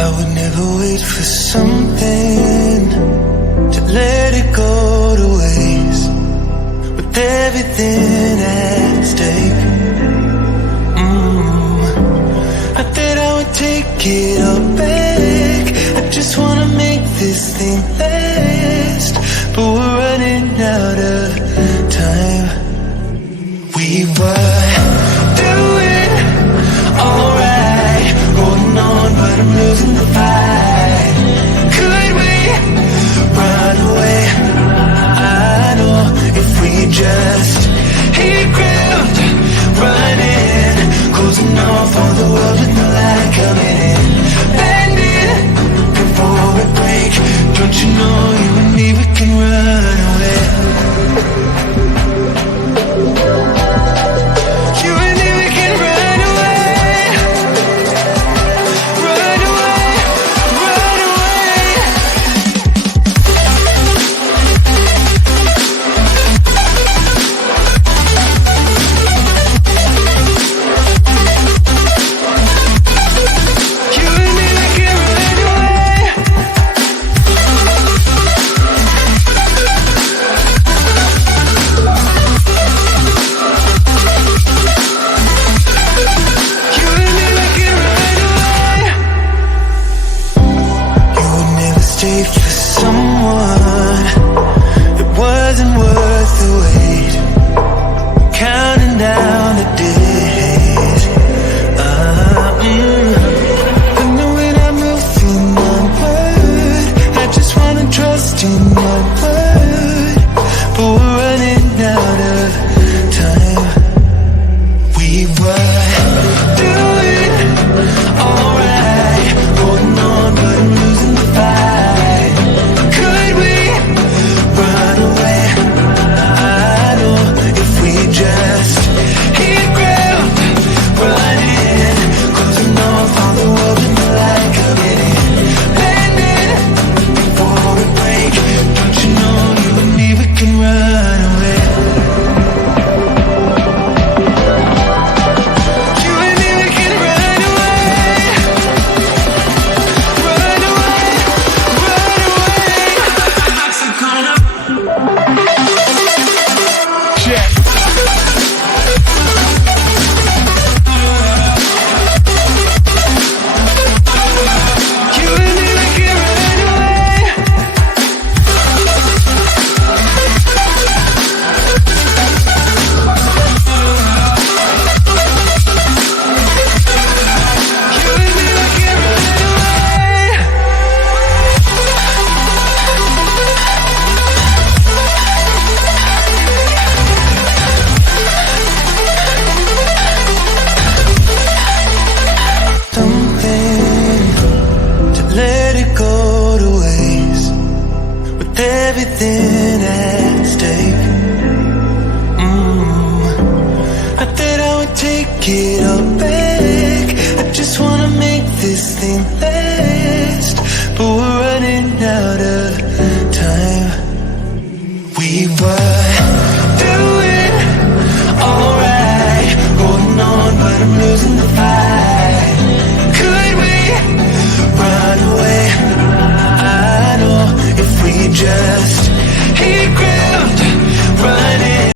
I would never wait for something to let it go to waste, with everything at stake. Not that I would take it all back, I just wanna make this thing last. But we're running out of time. We were doing alright, holding on, but I'm losing the fight. Could we run away? I know if we just hit ground running, closing off all the world with no light coming in, bending before we break. Don't you know you and me, we can run away. You and me, we can run away. Run away, run away. You and me, we can run away. You and me, we can run away. You would never stay for someone that wasn't worth the wait. Counting down the days. I know when I'm moving onward, I just wanna trust in your word. But we're running out of time. We were doing alright, holding on, but I'm losing the fight. Could we run away? I know if we just hit ground running, closing off all the world with the light coming in, bending before we break. Don't you know you and me, we can run away. You and me, we can run away. Run away, run away. Check. You and me, we can run away. You and me, we can run away. Something to let it go to waste, with everything at stake. Not that I would take it all